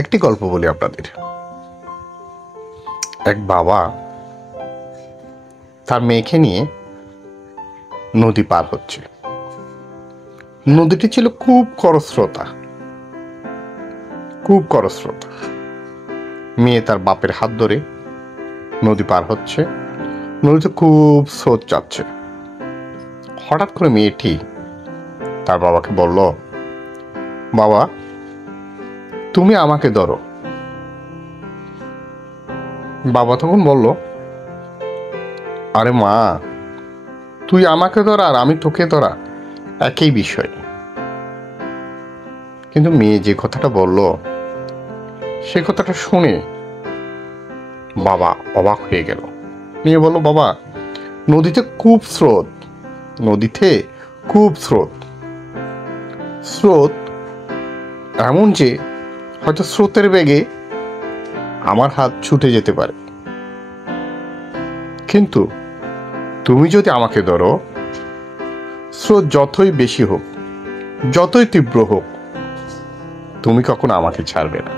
একটি গল্প বলি আপনাদের। এক বাবা তার মেয়েকে নিয়ে নদী পার হচ্ছে। নদীটি ছিল খুব খরস্রোতা। মেয়ে তার বাপের হাত ধরে নদী পার হচ্ছে। নদীতে খুব স্রোত যাচ্ছে। হঠাৎ করে মেয়েটি তার বাবাকে বলল, বাবা, তুমি আমাকে ধরো। বাবা তখন বলল, আরে মা, তুই আমাকে ধরা আর আমি তোকে ধরা একই বিষয়। কিন্তু মেয়ে যে কথাটা বলল, সে কথাটা শুনে বাবা অবাক হয়ে গেল। মেয়ে বলল, বাবা, নদীতে খুব স্রোত, স্রোত এমন যে হয়তো স্রোতের বেগে আমার হাত ছুটে যেতে পারে, কিন্তু তুমি যদি আমাকে ধরো, স্রোত যতই বেশি হোক, যতই তীব্র হোক, তুমি কখনো আমাকে ছাড়বে না।